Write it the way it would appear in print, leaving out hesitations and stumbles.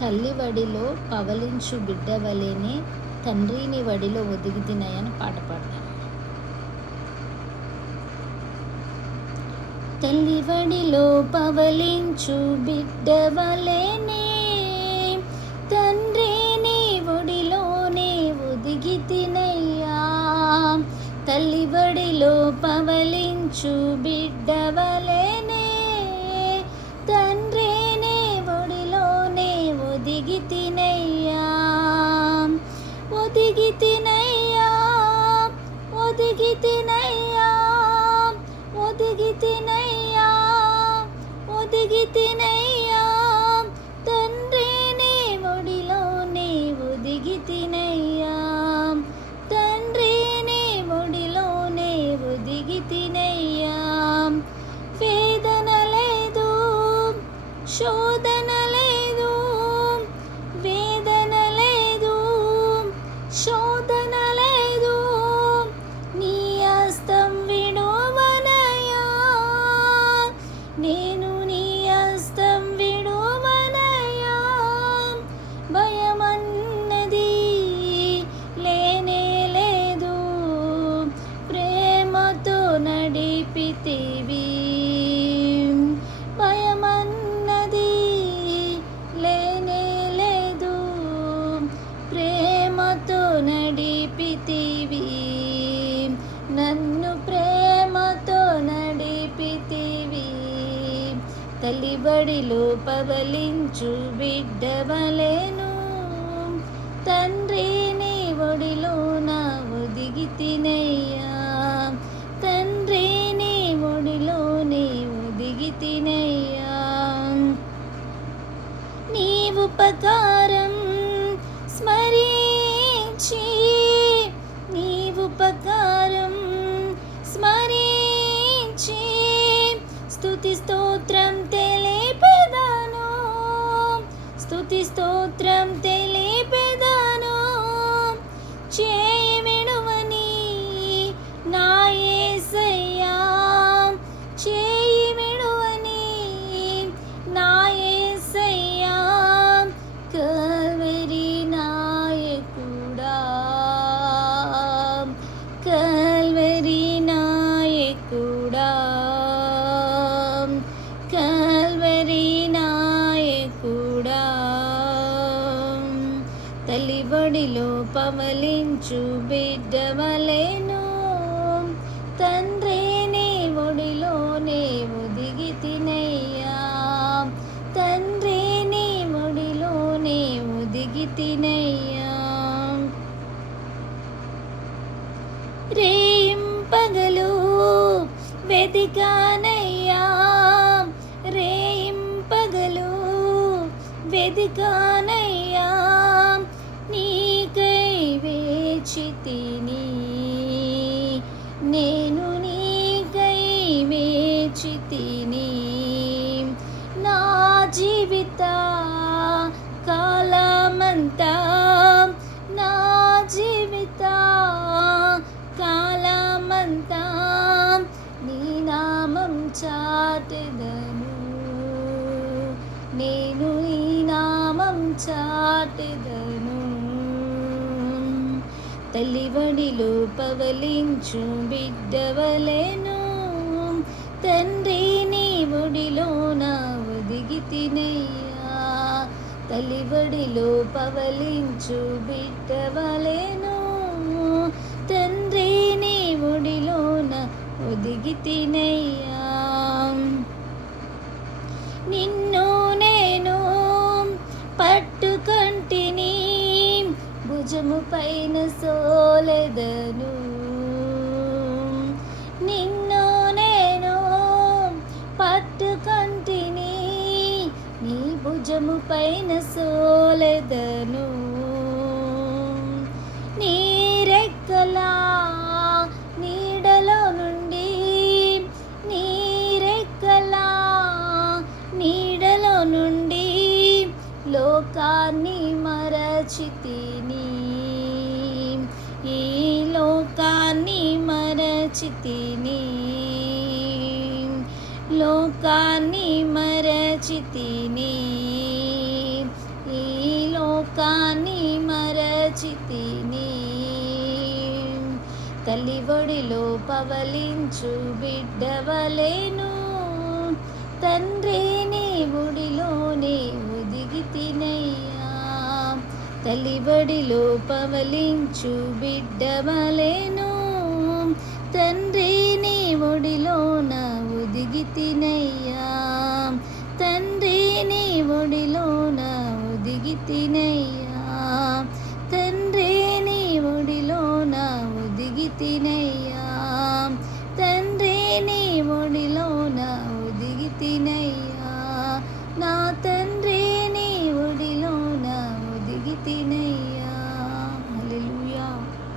తల్లి వడిలో పవలించు బిడ్డవలేనే తండ్రిని వడిలో ఒదిగితినయని పాట పాడతాను. తల్లి వడిలో పవలించు బిడ్డవలేనే తండ్రిని ఒడిలోనే ఒదిగితినయ్యా. తల్లి వడిలో పవలించు బిడ్డవలేనే తండ్రిని ఒడిలోనే ఒదిగితినయ్యా. ఒదిగితినయ్యా ఒదిగితినయ్యా ఒదిగితినయ్యా ఒదిగితినయ్యా తండ్రిని ఒడిలోనే ఒదిగితినయ్యా. తండ్రిని ఒడిలోనే ఒదిగితినయ్యా. వేదన లేదు, శోధన లేదు, వేదన లేదు, శోధన లేదు, నీ హస్తం విడువనయ్యా. నేను నీ హస్తం విడువనయ్యా. భయమన్నది లేనే లేదు, ప్రేమతో నడిపితివి. భయమన్నది లేనే లేదు, ప్రేమతో నడిపితివి. నన్ను ప్రేమతో నడిపితివి. తల్లి బడిలో పవలించు బిడ్డవలేను తండ్రిని ఒడిలోన ఒదిగితినయ్యా. తండ్రిని ఒడిలోనే ఒదిగితినయ్యా. నీ ఉపకారం స్మరించి, నీ ఉపకారం స్మరించి స్తుతి స్తోత్రం తెలిపెదను. స్తుతి స్తోత్రం తెలిపెదను. చేయి విడువని నా యేసయ్యా. చేయి విడువని నా యేసయ్యా. కల్వరి నాయకుడా, కల్వరి నాయకుడా, కల్వరి నాయకుడా. తల్లి బడిలో పవలించు బిడ్డవలేను తండ్రిని ఒడిలోనే ఒదిగితినయ్యా. తండ్రిని ఒడిలోనే ఒదిగితినయ్యా. రేయింపగలు వెదికానయ్యా. రేయింపగలు వెదికానయ్యా. నీకై వేచితిని, నేను నీకై వేచితిని. నా జీవిత కాలమంతా, నా జీవిత కాలమంతా నీ నామం చాటెదను. నేను నీ నామం చాటెదను. తల్లి వడిలో పవలించు బిడ్డవలేను తండ్రిని ఒడిలోన ఒదిగితినయ్యా. తల్లి వడిలో పవలించు బిడ్డవలేను తండ్రిని ఒడిలోన ఒదిగితినయ్యా. నిన్ను నేను పట్టుకంటిని, భుజము పైన సోలెదను. నిన్ను నేను పట్టుకంటిని, నీ భుజము పైన సోలెదను. నీ రెక్కల నీడలో నుండి, నీ రెక్కల నీడలో నుండి లోకాన్ని మరచితిని. ఈ లోకాన్ని మరచితిని. లోకాన్ని మరచితిని. ఈ నిలిచితిని. తల్లి ఒడిలో పవలించు బిడ్డవలెను, తండ్రి నీ ఒడిలోనే ఒదిగితినయ్యా. తల్లి ఒడిలో పవలించు బిడ్డవలెను, తండ్రి నీ ఒడిలోన ఒదిగితినయ్యా. తండ్రి నీ ఒడిలోన ఒదిగితినయ్యా. తండ్రి నీ ఒడిలోన ఒదిగితినయ్యా. తండ్రి నీ ఒడిలో